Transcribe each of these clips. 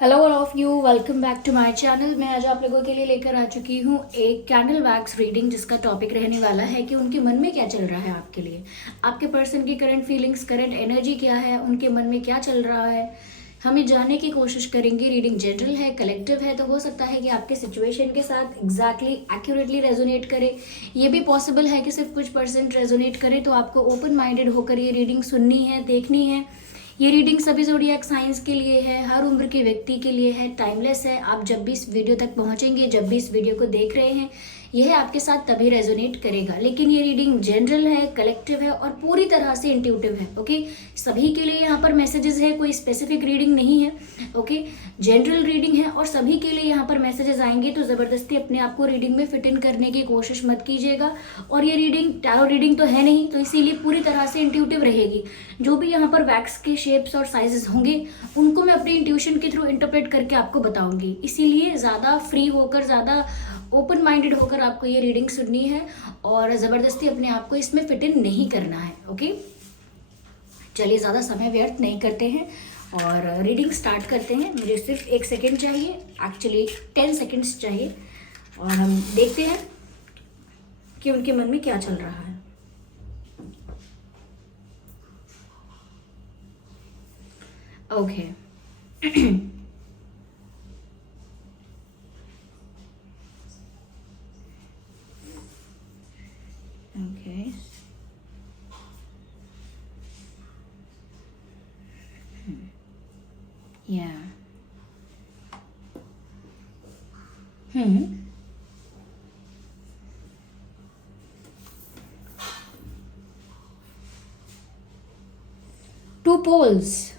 Hello all of you, welcome back to my channel. मैं आज आप लोगों के लिए लेकर आ चुकी हूँ एक कैंडल वैक्स रीडिंग, जिसका टॉपिक रहने वाला है कि उनके मन में क्या चल रहा है आपके लिए, आपके पर्सन की करंट फीलिंग्स, करंट एनर्जी क्या है, उनके मन में क्या चल रहा है, हमें जानने की कोशिश करेंगे। रीडिंग जनरल है, कलेक्टिव है, तो हो सकता है कि आपके सिचुएशन के साथ एग्जैक्टली एक्यूरेटली रेजोनेट करे। ये भी पॉसिबल है कि सिर्फ कुछ परसेंट रेजोनेट करे, तो आपको ओपन माइंडेड होकर ये रीडिंग सुननी है, देखनी है। ये रीडिंग सभी ज़ोडिएक साइंस के लिए है, हर उम्र के व्यक्ति के लिए है, टाइमलेस है। आप जब भी इस वीडियो तक पहुंचेंगे, जब भी इस वीडियो को देख रहे हैं, यह आपके साथ तभी रेजोनेट करेगा। लेकिन ये रीडिंग जनरल है, कलेक्टिव है और पूरी तरह से इंट्यूटिव है। ओके, सभी के लिए यहाँ पर मैसेजेस है, कोई स्पेसिफिक रीडिंग नहीं है। ओके, जनरल रीडिंग है और सभी के लिए यहाँ पर मैसेजेस आएंगे, तो ज़बरदस्ती अपने आप को रीडिंग में फिट इन करने की कोशिश मत कीजिएगा। और ये रीडिंग टैरो रीडिंग तो है नहीं, तो इसीलिए पूरी तरह से इंट्यूटिव रहेगी। जो भी यहाँ पर वैक्स के शेप्स और साइजेस होंगे, उनको मैं अपनी इंट्यूशन के थ्रू इंटरप्रेट करके आपको बताऊंगी। इसीलिए ज़्यादा फ्री होकर, ज़्यादा ओपन माइंडेड होकर आपको ये रीडिंग सुननी है और ज़बरदस्ती अपने आप को इसमें फिट इन नहीं करना है। ओके, चलिए ज़्यादा समय व्यर्थ नहीं करते हैं और रीडिंग स्टार्ट करते हैं। मुझे सिर्फ 1 सेकेंड चाहिए, एक्चुअली 10 सेकेंड्स चाहिए, और हम देखते हैं कि उनके मन में क्या चल रहा है। ओके ओके, या टू पोल्स,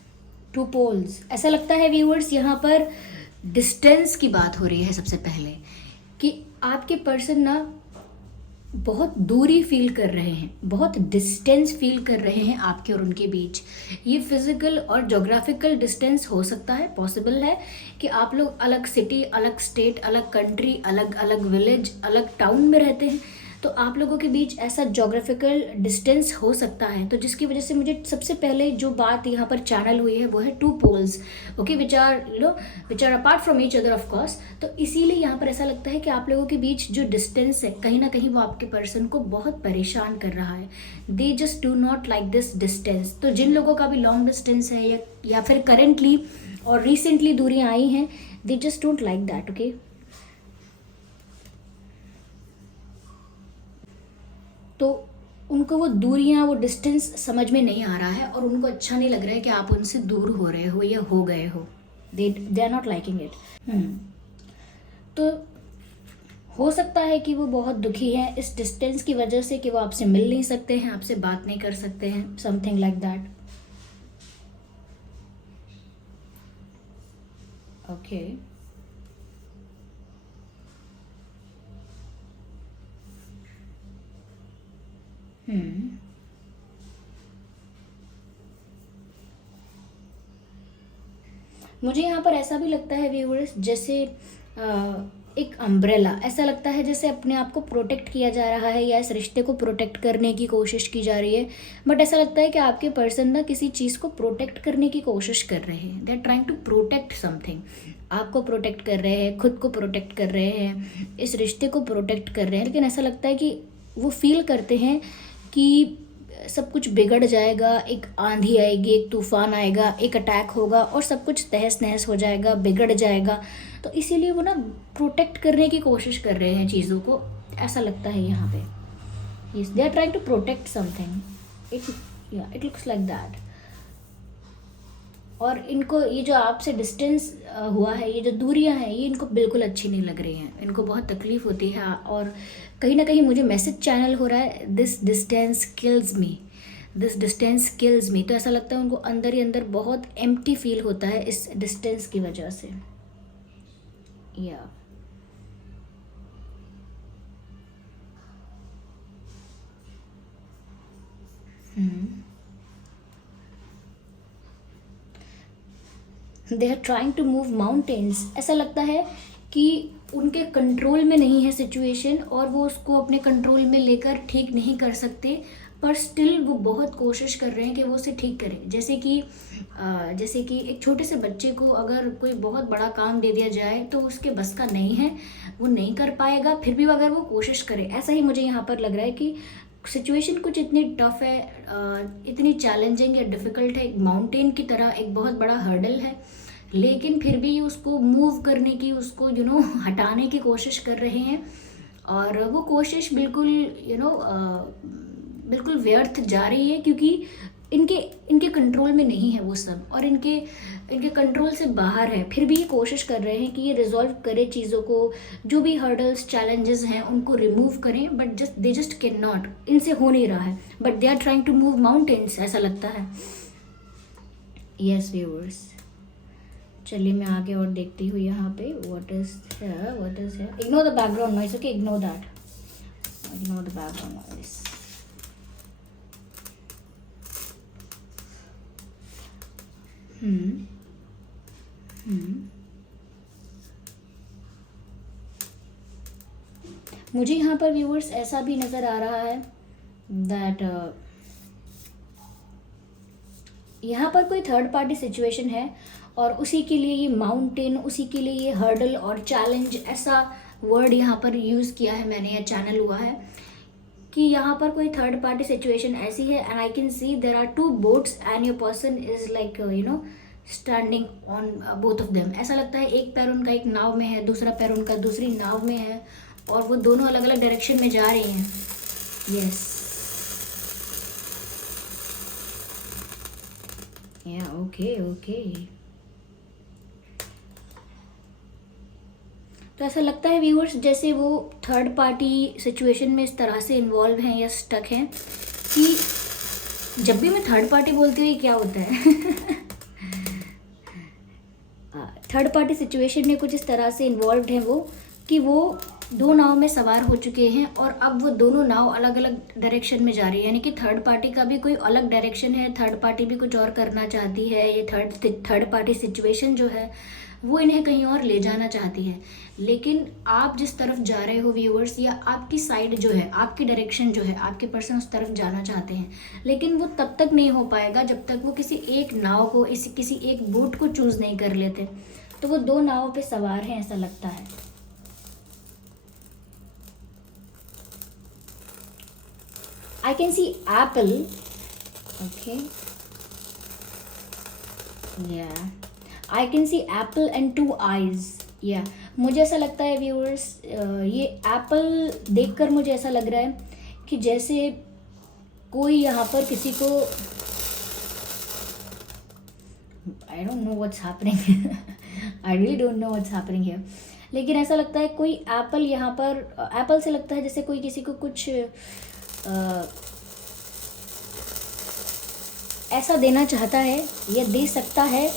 टू पोल्स। ऐसा लगता है व्यूअर्स, यहाँ पर डिस्टेंस की बात हो रही है सबसे पहले, कि आपके पर्सन ना बहुत दूरी फील कर रहे हैं, बहुत डिस्टेंस फील कर रहे हैं आपके और उनके बीच। ये फिजिकल और जोग्राफिकल डिस्टेंस हो सकता है, पॉसिबल है कि आप लोग अलग सिटी, अलग स्टेट, अलग कंट्री, अलग अलग विलेज, अलग टाउन में रहते हैं, तो आप लोगों के बीच ऐसा जोग्राफिकल डिस्टेंस हो सकता है। तो जिसकी वजह से मुझे सबसे पहले जो बात यहाँ पर चैनल हुई है वो है two poles. Okay, which are apart from each other of course. तो इसीलिए यहाँ पर ऐसा लगता है कि आप लोगों के बीच जो डिस्टेंस है, कहीं ना कहीं वो आपके पर्सन को बहुत परेशान कर रहा है। They just do not like this distance. तो जिन लोगों का भी लॉन्ग डिस्टेंस है या फिर करेंटली और रिसेंटली दूरियां आई हैं, they just don't like that. Okay, तो उनको वो दूरियां, वो डिस्टेंस समझ में नहीं आ रहा है और उनको अच्छा नहीं लग रहा है कि आप उनसे दूर हो रहे हो या हो गए हो। They are not liking it. तो हो सकता है कि वो बहुत दुखी है इस डिस्टेंस की वजह से, कि वो आपसे मिल नहीं सकते हैं, आपसे बात नहीं कर सकते हैं, समथिंग लाइक दैट। ओके, मुझे यहाँ पर ऐसा भी लगता है व्यूअर्स, जैसे एक अम्ब्रेला, ऐसा लगता है जैसे अपने आप को प्रोटेक्ट किया जा रहा है या इस रिश्ते को प्रोटेक्ट करने की कोशिश की जा रही है। बट ऐसा लगता है कि आपके पर्सन ना किसी चीज़ को प्रोटेक्ट करने की कोशिश कर रहे हैं। They are trying to protect something. आपको प्रोटेक्ट कर रहे हैं, खुद को प्रोटेक्ट कर रहे हैं, इस रिश्ते को प्रोटेक्ट कर रहे हैं। लेकिन ऐसा लगता है कि वो फील करते हैं कि सब कुछ बिगड़ जाएगा, एक आंधी आएगी, एक तूफान आएगा, एक अटैक होगा और सब कुछ तहस नहस हो जाएगा, बिगड़ जाएगा। तो इसीलिए वो ना प्रोटेक्ट करने की कोशिश कर रहे हैं चीज़ों को, ऐसा लगता है यहाँ पे। They are trying to protect something. It looks like that. और इनको ये जो आपसे डिस्टेंस हुआ है, ये जो दूरियां हैं, ये इनको बिल्कुल अच्छी नहीं लग रही हैं। इनको बहुत तकलीफ होती है और कहीं ना कहीं मुझे मैसेज चैनल हो रहा है, this distance kills me, this distance kills me. तो ऐसा लगता है उनको अंदर ही अंदर बहुत एम्प्टी फील होता है इस डिस्टेंस की वजह से। या they are trying to move mountains. ऐसा लगता है कि उनके कंट्रोल में नहीं है सिचुएशन और वो उसको अपने कंट्रोल में लेकर ठीक नहीं कर सकते। पर स्टिल वो बहुत कोशिश कर रहे हैं कि वो उसे ठीक करें। जैसे कि एक छोटे से बच्चे को अगर कोई बहुत बड़ा काम दे दिया जाए तो उसके बस का नहीं है, वो नहीं कर पाएगा, फिर भी अगर वो कोशिश करे। ऐसा ही मुझे यहाँ पर लग रहा है कि सिचुएशन कुछ इतनी टफ है, इतनी चैलेंजिंग या डिफ़िकल्ट है, एक माउंटेन की तरह एक बहुत बड़ा हर्डल है, लेकिन फिर भी उसको मूव करने की, उसको हटाने की कोशिश कर रहे हैं। और वो कोशिश बिल्कुल बिल्कुल व्यर्थ जा रही है, क्योंकि इनके इनके कंट्रोल में नहीं है वो सब, और इनके कंट्रोल से बाहर है। फिर भी ये कोशिश कर रहे हैं कि ये रिजॉल्व करे चीज़ों को, जो भी हर्डल्स चैलेंजेस हैं उनको रिमूव करें, but they just can not, इनसे हो नहीं रहा है। But they are trying to move mountains, ऐसा लगता है। यस व्यूअर्स, चलिए मैं आगे और देखती हूँ यहाँ पे what is here. Ignore the background noise, okay, ignore that, ignore the background noise. मुझे यहाँ पर व्यूअर्स ऐसा भी नज़र आ रहा है दैट यहाँ पर कोई थर्ड पार्टी सिचुएशन है, और उसी के लिए ये माउंटेन, उसी के लिए ये हर्डल और चैलेंज, ऐसा वर्ड यहाँ पर यूज़ किया है मैंने, या चैनल हुआ है कि यहाँ पर कोई थर्ड पार्टी सिचुएशन ऐसी है। And I can see there are 2 boats and your person is like standing on both of them. ऐसा लगता है एक पैर उनका एक नाव में है, दूसरा पैर उनका दूसरी नाव में है, और वो दोनों अलग अलग डायरेक्शन में जा रही हैं। यस, या ओके। तो ऐसा लगता है व्यूअर्स जैसे वो थर्ड पार्टी सिचुएशन में इस तरह से इन्वॉल्व हैं या स्टक हैं कि जब भी मैं थर्ड पार्टी बोलती हूँ क्या होता है थर्ड पार्टी सिचुएशन में कुछ इस तरह से इन्वॉल्व हैं वो, कि वो 2 नाव में सवार हो चुके हैं, और अब वो दोनों नाव अलग अलग डायरेक्शन में जा रही है। यानी कि थर्ड पार्टी का भी कोई अलग डायरेक्शन है, थर्ड पार्टी भी कुछ और करना चाहती है। ये थर्ड पार्टी सिचुएशन जो है वो इन्हें कहीं और ले जाना चाहती है। लेकिन आप जिस तरफ जा रहे हो व्यूअर्स, या आपकी साइड जो है, आपकी डायरेक्शन जो है, आपके पर्सन उस तरफ जाना चाहते हैं, लेकिन वो तब तक नहीं हो पाएगा जब तक वो किसी एक नाव को, किसी एक बोट को चूज़ नहीं कर लेते। तो वो 2 नावों पे सवार हैं, ऐसा लगता है। I can see apple. Okay. Yeah. I can see apple and 2 eyes. Yeah. मुझे ऐसा लगता है व्यूअर्स, ये एप्पल देखकर मुझे ऐसा लग रहा है कि जैसे कोई यहाँ पर किसी को, I don't know what's happening. I really don't know what's happening here. लेकिन ऐसा लगता है कोई एप्पल यहाँ पर, एप्पल से लगता है जैसे कोई किसी को कुछ ऐसा देना चाहता है या दे सकता है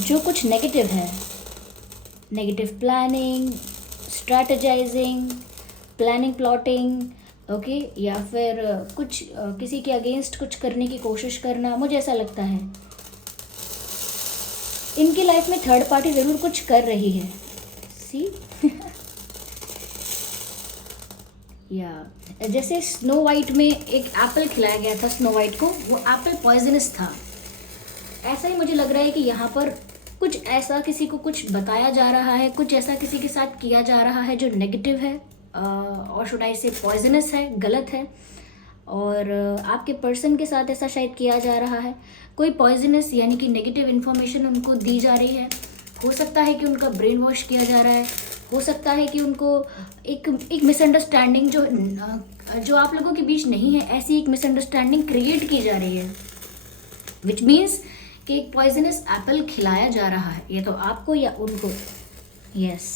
जो कुछ नेगेटिव है। Negative planning, strategising, planning, plotting, okay, या फिर कुछ किसी के अगेंस्ट कुछ करने की कोशिश करना। मुझे ऐसा लगता है इनकी लाइफ में थर्ड पार्टी ज़रूर कुछ कर रही है। सी या जैसे स्नो वाइट में एक एप्पल खिलाया गया था स्नो वाइट को, वो एप्पल पॉइजनस था। ऐसा ही मुझे लग रहा है कि यहाँ पर कुछ ऐसा किसी को कुछ बताया जा रहा है, कुछ ऐसा किसी के साथ किया जा रहा है जो नेगेटिव है, और शुड आई से पॉइजनस है, गलत है। और आपके पर्सन के साथ ऐसा शायद किया जा रहा है, कोई पॉइजनस यानी कि नेगेटिव इन्फॉर्मेशन उनको दी जा रही है। हो सकता है कि उनका ब्रेन वॉश किया जा रहा है, हो सकता है कि उनको एक मिसअंडरस्टैंडिंग जो आप लोगों के बीच नहीं है, ऐसी एक मिसअंडरस्टैंडिंग क्रिएट की जा रही है, विच मीन्स कि एक पॉइजनस एप्पल खिलाया जा रहा है, या तो आपको या उनको। यस,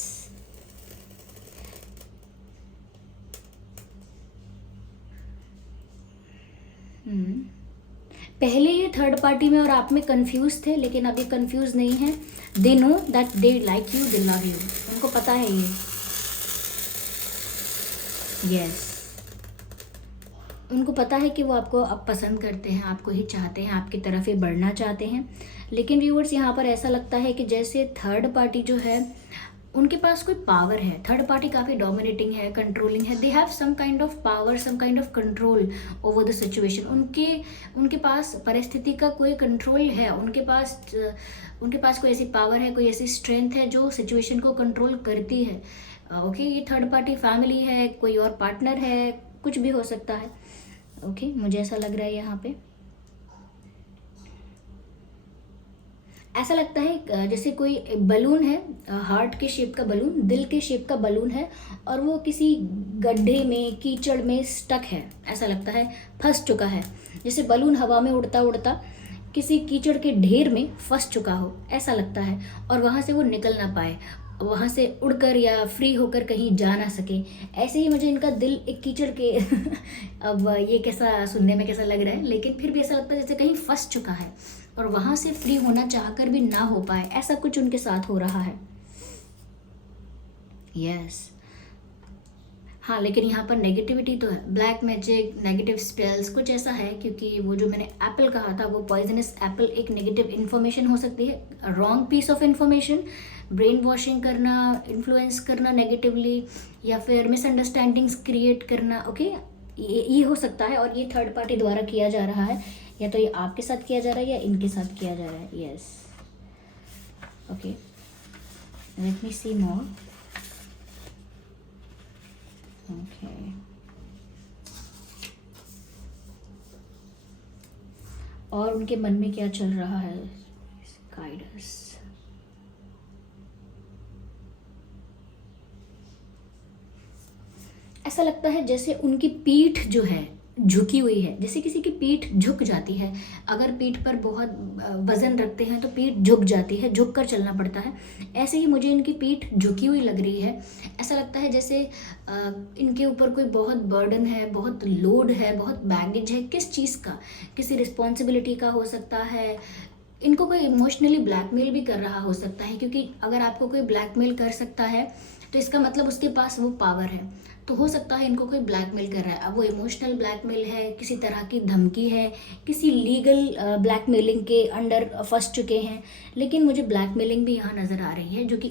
पहले ये थर्ड पार्टी में और आप में कंफ्यूज थे, लेकिन अभी कंफ्यूज नहीं है। They know that they like you, they love you. उनको पता है ये। यस, उनको पता है कि वो आपको अब पसंद करते हैं, आपको ही चाहते हैं, आपकी तरफ ही बढ़ना चाहते हैं। लेकिन व्यूअर्स यहाँ पर ऐसा लगता है कि जैसे थर्ड पार्टी जो है उनके पास कोई पावर है, थर्ड पार्टी काफ़ी डोमिनेटिंग है, कंट्रोलिंग है, they have some kind of power, some kind of control over the situation. उनके पास परिस्थिति का कोई कंट्रोल है, उनके पास कोई ऐसी पावर है, कोई ऐसी स्ट्रेंथ है जो सिचुएशन को कंट्रोल करती है। ओके, ये थर्ड पार्टी फैमिली है, कोई और पार्टनर है, कुछ भी हो सकता है। ओके, मुझे ऐसा लग रहा है यहाँ पे ऐसा लगता है जैसे कोई बलून है, हार्ट के शेप का बलून, दिल के शेप का बलून है, और वो किसी गड्ढे में, कीचड़ में स्टक है। ऐसा लगता है फंस चुका है, जैसे बलून हवा में उड़ता उड़ता किसी कीचड़ के ढेर में फंस चुका हो, ऐसा लगता है, और वहाँ से वो निकल ना पाए, वहाँ से उड़कर या फ्री होकर कहीं जा ना सके। ऐसे ही मुझे इनका दिल एक कीचड़ के अब ये कैसा सुनने में कैसा लग रहा है, लेकिन फिर भी ऐसा लगता है जैसे कहीं फंस चुका है और वहाँ से फ्री होना चाहकर भी ना हो पाए, ऐसा कुछ उनके साथ हो रहा है। यस हाँ, लेकिन यहाँ पर नेगेटिविटी तो है, ब्लैक मैजिक, नेगेटिव स्पेल्स, कुछ ऐसा है, क्योंकि वो जो मैंने एप्पल कहा था, वो पॉइजनस एप्पल एक नेगेटिव इन्फॉर्मेशन हो सकती है, wrong piece of information, brain washing करना, इन्फ्लुएंस करना नेगेटिवली, या फिर मिसअंडरस्टैंडिंग्स क्रिएट करना। ओके, ये हो सकता है, और ये थर्ड पार्टी द्वारा किया जा रहा है, या तो ये आपके साथ किया जा रहा है या इनके साथ किया जा रहा है। यस, ओके, लेट मी सी मोर। ओके, और उनके मन में क्या चल रहा है, गाइड अस। ऐसा लगता है जैसे उनकी पीठ जो है झुकी हुई है, जैसे किसी की पीठ झुक जाती है, अगर पीठ पर बहुत वजन रखते हैं तो पीठ झुक जाती है, झुक कर चलना पड़ता है। ऐसे ही मुझे इनकी पीठ झुकी हुई लग रही है। ऐसा लगता है जैसे इनके ऊपर कोई बहुत बर्डन है, बहुत लोड है, बहुत बैगेज है, किस चीज़ का, किसी रिस्पॉन्सिबिलिटी का हो सकता है। इनको कोई इमोशनली ब्लैकमेल भी कर रहा हो सकता है, क्योंकि अगर आपको कोई ब्लैकमेल कर सकता है तो इसका मतलब उसके पास वो पावर है। तो हो सकता है इनको कोई ब्लैकमेल कर रहा है, अब वो इमोशनल ब्लैकमेल है, किसी तरह की धमकी है, किसी लीगल ब्लैकमेलिंग के अंडर फंस चुके हैं। लेकिन मुझे ब्लैकमेलिंग भी यहाँ नज़र आ रही है, जो कि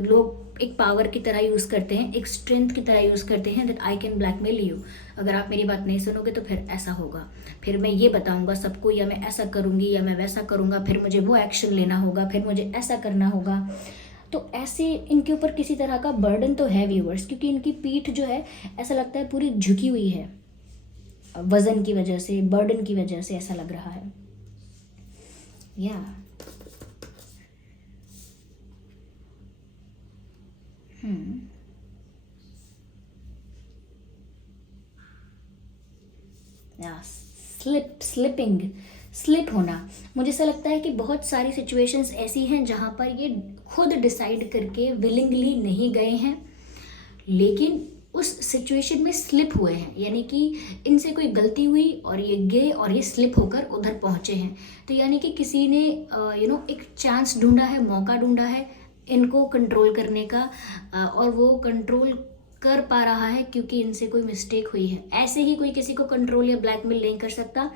लोग एक पावर की तरह यूज़ करते हैं, एक स्ट्रेंथ की तरह यूज़ करते हैं, that I can blackmail you. अगर आप मेरी बात नहीं सुनोगे तो फिर ऐसा होगा, फिर मैं ये बताऊंगा सबको, या मैं ऐसा करूँगी या मैं वैसा करूँगा, फिर मुझे वो एक्शन लेना होगा, फिर मुझे ऐसा करना होगा। तो ऐसे इनके ऊपर किसी तरह का बर्डन तो है व्यूवर्स, क्योंकि इनकी पीठ जो है ऐसा लगता है पूरी झुकी हुई है, वजन की वजह से, बर्डन की वजह से ऐसा लग रहा है। या स्लिप होना, मुझे ऐसा लगता है कि बहुत सारी सिचुएशंस ऐसी हैं जहाँ पर ये खुद डिसाइड करके विलिंगली नहीं गए हैं, लेकिन उस सिचुएशन में स्लिप हुए हैं, यानी कि इनसे कोई गलती हुई और ये गए और ये स्लिप होकर उधर पहुँचे हैं। तो यानी कि किसी ने एक चांस ढूंढा है, मौका ढूंढा है इनको कंट्रोल करने का, और वो कंट्रोल कर पा रहा है क्योंकि इनसे कोई मिस्टेक हुई है। ऐसे ही कोई किसी को कंट्रोल या ब्लैकमेल नहीं कर सकता।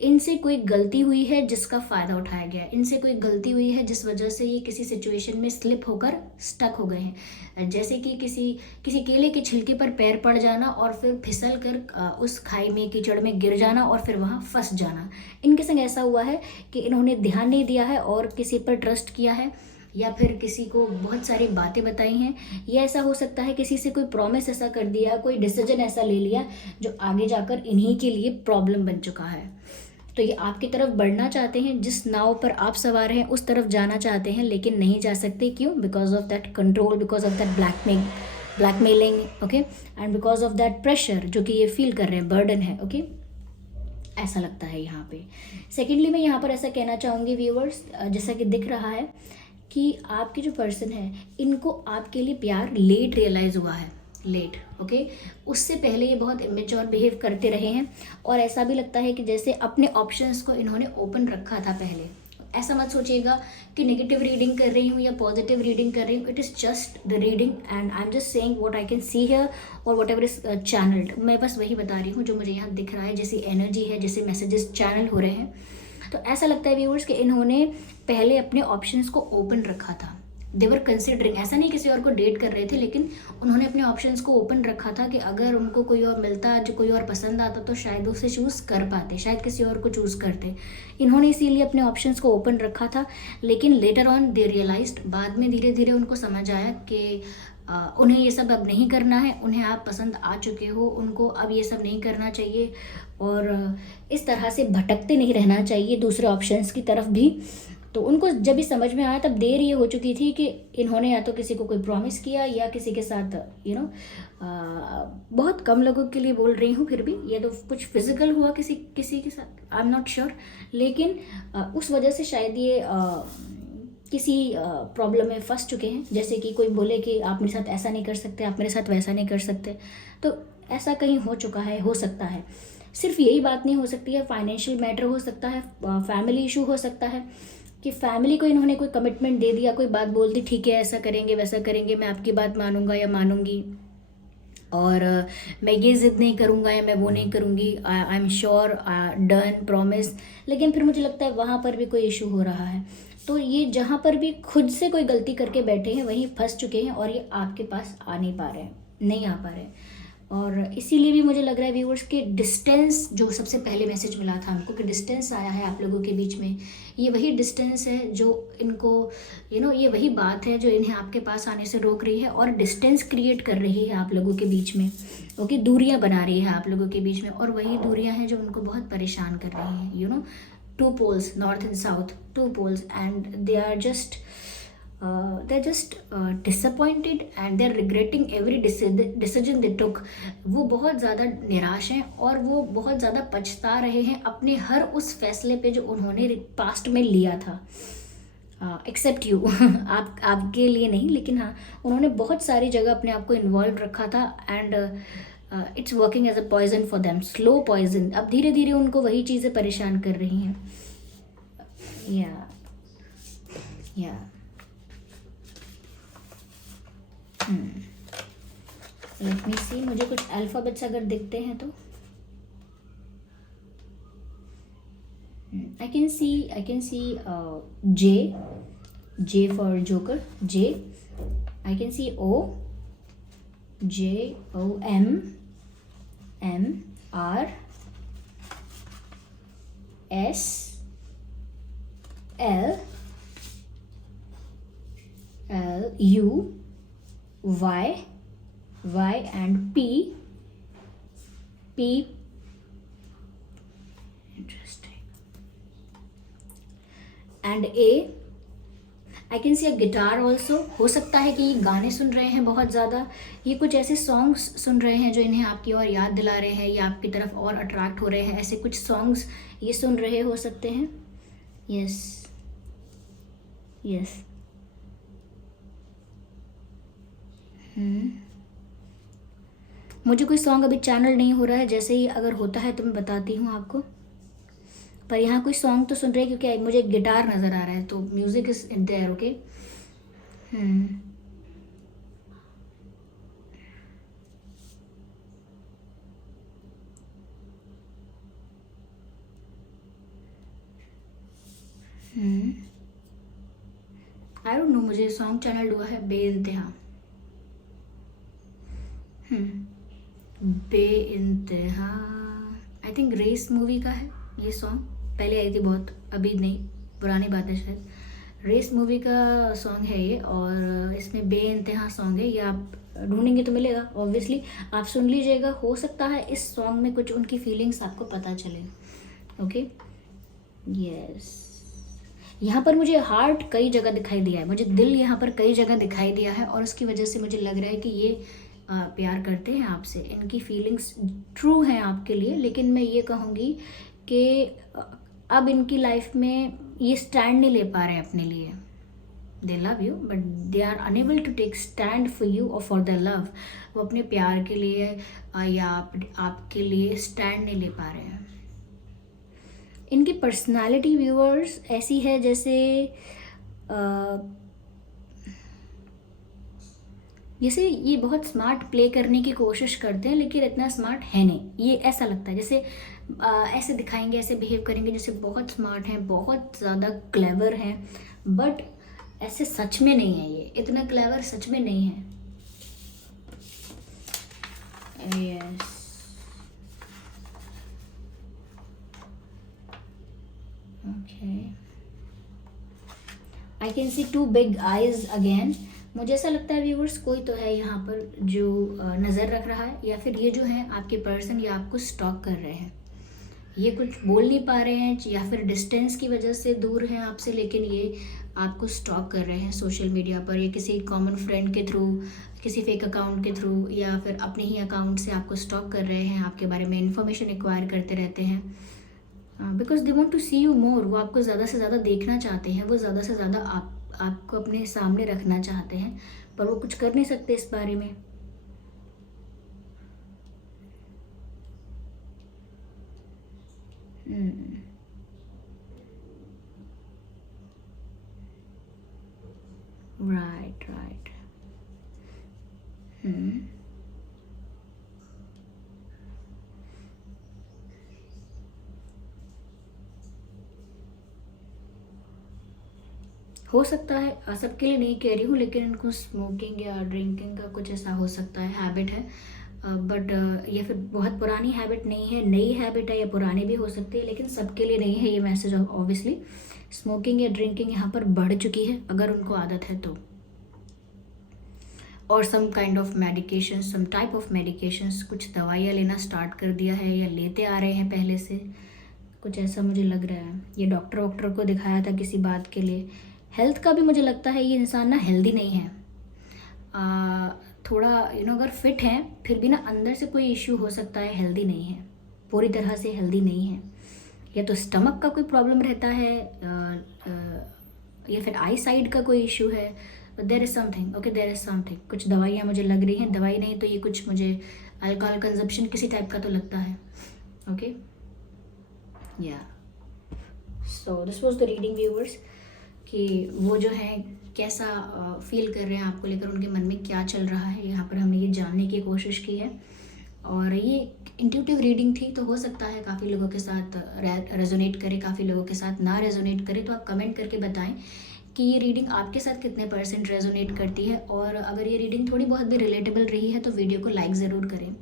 इनसे कोई गलती हुई है जिसका फ़ायदा उठाया गया, इनसे कोई गलती हुई है जिस वजह से ये किसी सिचुएशन में स्लिप होकर स्टक हो गए हैं। जैसे कि किसी केले के छिलके पर पैर पड़ जाना और फिर फिसल कर उस खाई में, कीचड़ में गिर जाना और फिर वहाँ फंस जाना। इनके संग ऐसा हुआ है कि इन्होंने ध्यान नहीं दिया है और किसी पर ट्रस्ट किया है, या फिर किसी को बहुत सारी बातें बताई हैं, या ऐसा हो सकता है किसी से कोई प्रॉमिस ऐसा कर दिया, कोई डिसीजन ऐसा ले लिया जो आगे जाकर इन्हीं के लिए प्रॉब्लम बन चुका है। तो ये आपकी तरफ बढ़ना चाहते हैं, जिस नाव पर आप सवार हैं उस तरफ जाना चाहते हैं, लेकिन नहीं जा सकते। क्यों? Because of that control, because of that blackmailing, okay, and because of that pressure जो कि ये फील कर रहे हैं, बर्डन है, ओके, ऐसा लगता है यहाँ पे। सेकेंडली मैं यहाँ पर ऐसा कहना चाहूँगी व्यूअर्स, जैसा कि दिख रहा है कि आपके जो पर्सन है इनको आपके लिए प्यार लेट रियलाइज़ हुआ है, लेट, ओके। उससे पहले ये बहुत इमेच्योर बिहेव करते रहे हैं, और ऐसा भी लगता है कि जैसे अपने ऑप्शंस को इन्होंने ओपन रखा था पहले। ऐसा मत सोचिएगा कि नेगेटिव रीडिंग कर रही हूँ या पॉजिटिव रीडिंग कर रही हूँ, it is just the reading and I am just saying what I can see here और वट एवर इज चैनल्ड। मैं बस वही बता रही हूँ जो मुझे यहाँ दिख रहा है, जैसी एनर्जी है, जैसे मैसेजेस चैनल हो रहे हैं। तो ऐसा लगता है व्यूअर्स कि इन्होंने पहले अपने ऑप्शंस को ओपन रखा था, देवर कंसिडरिंग, ऐसा नहीं किसी और को डेट कर रहे थे, लेकिन उन्होंने अपने ऑप्शंस को ओपन रखा था कि अगर उनको कोई और मिलता, जो कोई और पसंद आता, तो शायद उसे चूज़ कर पाते, शायद किसी और को चूज़ करते। इन्होंने इसीलिए अपने ऑप्शंस को ओपन रखा था। लेकिन लेटर ऑन दे रियलाइज्ड, बाद में धीरे धीरे उनको समझ आया कि उन्हें ये सब अब नहीं करना है, उन्हें आप पसंद आ चुके हो, उनको अब ये सब नहीं करना चाहिए और इस तरह से भटकते नहीं रहना चाहिए दूसरे ऑप्शंस की तरफ भी। तो उनको जब भी समझ में आया, तब देर ये हो चुकी थी कि इन्होंने या तो किसी को कोई प्रॉमिस किया या किसी के साथ बहुत कम लोगों के लिए बोल रही हूँ, फिर भी ये तो कुछ फिजिकल हुआ किसी किसी के साथ, आई एम नॉट श्योर। लेकिन उस वजह से शायद ये किसी प्रॉब्लम में फंस चुके हैं, जैसे कि कोई बोले कि आप मेरे साथ ऐसा नहीं कर सकते, आप मेरे साथ वैसा नहीं कर सकते। तो ऐसा कहीं हो चुका है, हो सकता है। सिर्फ यही बात नहीं हो सकती है, फाइनेंशियल मैटर हो सकता है, फैमिली इशू हो सकता है कि फैमिली को इन्होंने कोई कमिटमेंट दे दिया, कोई बात बोल दी, ठीक है ऐसा करेंगे वैसा करेंगे, मैं आपकी बात मानूंगा या मानूंगी, और मैं ये ज़िद नहीं करूँगा या मैं वो नहीं करूँगी, I am sure, done, promise. लेकिन फिर मुझे लगता है वहाँ पर भी कोई इशू हो रहा है। तो ये जहाँ पर भी खुद से कोई गलती करके बैठे हैं वहीं फंस चुके हैं और ये आपके पास आ नहीं पा रहे हैं, नहीं आ पा रहे हैं। और इसीलिए भी मुझे लग रहा है व्यूअर्स के डिस्टेंस, जो सबसे पहले मैसेज मिला था हमको कि डिस्टेंस आया है आप लोगों के बीच में, ये वही डिस्टेंस है जो इनको ये वही बात है जो इन्हें आपके पास आने से रोक रही है और डिस्टेंस क्रिएट कर रही है आप लोगों के बीच में। ओके, दूरियां बना रही है आप लोगों के बीच में, और वही दूरियां हैं जो उनको बहुत परेशान कर रही हैं। Two poles, north and south, two poles, and they are just disappointed and they're regretting every decision they took। वो बहुत ज़्यादा निराश हैं और वो बहुत ज़्यादा पछता रहे हैं अपने हर उस फैसले पे जो उन्होंने पास्ट में लिया था, एक्सेप्ट यू आपके लिए नहीं, लेकिन हाँ उन्होंने बहुत सारी जगह अपने आप को इन्वॉल्व रखा था and it's working as a poison for them, slow poison. अब धीरे धीरे उनको वही चीज़ें परेशान कर रही हैं। या लेट मी सी, मुझे कुछ अल्फ़ाबेट्स अगर दिखते हैं तो I can see J for joker, J. I can see O, JOM, MR, SLU, Y and P, interesting, and A। I can see a guitar also. हो सकता है कि ये गाने सुन रहे हैं बहुत ज़्यादा, ये कुछ ऐसे सॉन्ग्स सुन रहे हैं जो इन्हें आपकी ओर याद दिला रहे हैं या आपकी तरफ और अट्रैक्ट हो रहे हैं, ऐसे कुछ सॉन्ग्स ये सुन रहे हो सकते हैं। यस, मुझे कोई सॉन्ग अभी चैनल नहीं हो रहा है, जैसे ही अगर होता है तो मैं बताती हूँ आपको। पर यहाँ कोई सॉन्ग तो सुन रहे हैं क्योंकि मुझे गिटार नज़र आ रहा है, तो music is there. Okay, I don't know, मुझे सॉन्ग चैनल हुआ है बेइंतहा, बेइंतहा। आई थिंक रेस मूवी का है ये सॉन्ग, पहले आई थी बहुत, अभी नहीं, पुरानी बात है शायद। रेस मूवी का सॉन्ग है ये और इसमें बेइंतहा सॉन्ग है, ये आप ढूंढेंगे तो मिलेगा ऑब्वियसली, आप सुन लीजिएगा। हो सकता है इस सॉन्ग में कुछ उनकी फीलिंग्स आपको पता चले। ओके, यस, यहाँ पर मुझे हार्ट कई जगह दिखाई दिया है, मुझे दिल यहाँ पर कई जगह दिखाई दिया है और उसकी वजह से मुझे लग रहा है कि ये प्यार करते हैं आपसे, इनकी फीलिंग्स ट्रू हैं आपके लिए। लेकिन मैं ये कहूँगी कि अब इनकी लाइफ में ये स्टैंड नहीं ले पा रहे हैं अपने लिए। They love you but they are unable to take stand for you और फॉर द लव। वो अपने प्यार के लिए या आपके लिए स्टैंड नहीं ले पा रहे हैं। इनकी पर्सनालिटी व्यूअर्स ऐसी है जैसे ये बहुत स्मार्ट प्ले करने की कोशिश करते हैं लेकिन इतना स्मार्ट है नहीं, ये ऐसा लगता है जैसे ऐसे दिखाएंगे, ऐसे बिहेव करेंगे जैसे बहुत स्मार्ट हैं, बहुत ज़्यादा क्लेवर हैं, बट ऐसे सच में नहीं है, ये इतना क्लेवर सच में नहीं है। Yes, okay, I can C 2 big eyes again. मुझे ऐसा लगता है व्यूवर्स, कोई तो है यहाँ पर जो नज़र रख रहा है, या फिर ये जो है आपके पर्सन, ये आपको स्टॉक कर रहे हैं। ये कुछ बोल नहीं पा रहे हैं, या फिर डिस्टेंस की वजह से दूर हैं आपसे, लेकिन ये आपको स्टॉक कर रहे हैं सोशल मीडिया पर, या किसी कॉमन फ्रेंड के थ्रू, किसी फेक अकाउंट के थ्रू, या फिर अपने ही अकाउंट से आपको स्टॉक कर रहे हैं, आपके बारे में इन्फॉर्मेशन एक्वायर करते रहते हैं। Because they want to see you more. वो आपको ज़्यादा से ज़्यादा देखना चाहते हैं, वो ज़्यादा से ज़्यादा आपको अपने सामने रखना चाहते हैं, पर वो कुछ कर नहीं सकते इस बारे में। Right right. हो सकता है, सबके लिए नहीं कह रही हूँ, लेकिन इनको स्मोकिंग या ड्रिंकिंग का कुछ ऐसा हो सकता है, हैबिट है। बट ये फिर बहुत पुरानी हैबिट नहीं है, नई हैबिट है, या पुरानी भी हो सकती है, लेकिन सबके लिए नहीं है ये मैसेज। ऑब्वियसली स्मोकिंग या ड्रिंकिंग यहाँ पर बढ़ चुकी है, अगर उनको आदत है तो। और some kind of medication, some type of medications, कुछ दवाइयाँ लेना स्टार्ट कर दिया है, या लेते आ रहे हैं पहले से, कुछ ऐसा मुझे लग रहा है। ये डॉक्टर को दिखाया था किसी बात के लिए। हेल्थ का भी मुझे लगता है ये इंसान ना हेल्दी नहीं है। थोड़ा अगर फिट है फिर भी ना अंदर से कोई इश्यू हो सकता है, हेल्दी नहीं है, पूरी तरह से हेल्दी नहीं है। या तो स्टमक का कोई प्रॉब्लम रहता है, या फिर आई साइड का कोई इशू है। There is something, okay, there is something. कुछ दवाइयाँ मुझे लग रही हैं, दवाई नहीं तो ये कुछ मुझे अल्कोहल कंजप्शन किसी टाइप का तो लगता है। ओके, या so this was the reading viewers, कि वो जो है कैसा फील कर रहे हैं आपको लेकर, उनके मन में क्या चल रहा है, यहाँ पर हमने ये जानने की कोशिश की है। और ये इंट्यूटिव रीडिंग थी, तो हो सकता है काफ़ी लोगों के साथ रेजोनेट करे, काफ़ी लोगों के साथ ना रेजोनेट करे। तो आप कमेंट करके बताएं कि ये रीडिंग आपके साथ कितने % रेजोनेट करती है, और अगर ये रीडिंग थोड़ी बहुत भी रिलेटेबल रही है तो वीडियो को लाइक ज़रूर करें।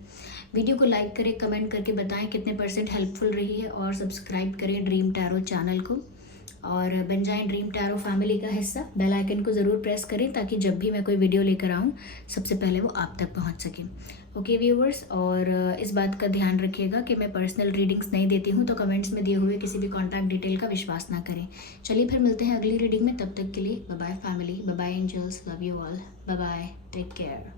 वीडियो को लाइक करें, कमेंट करके बताएं कितने % हेल्पफुल रही है, और सब्सक्राइब करें ड्रीम टैरो चैनल को, और बन जाएं ड्रीम टैरो फैमिली का हिस्सा। बेल आइकन को ज़रूर प्रेस करें ताकि जब भी मैं कोई वीडियो लेकर आऊँ सबसे पहले वो आप तक पहुँच सके। ओके व्यूवर्स, और इस बात का ध्यान रखिएगा कि मैं पर्सनल रीडिंग्स नहीं देती हूँ, तो कमेंट्स में दिए हुए किसी भी कॉन्टैक्ट डिटेल का विश्वास ना करें। चलिए फिर मिलते हैं अगली रीडिंग में, तब तक के लिए bye bye family, bye bye angels, love you all, bye bye, take care.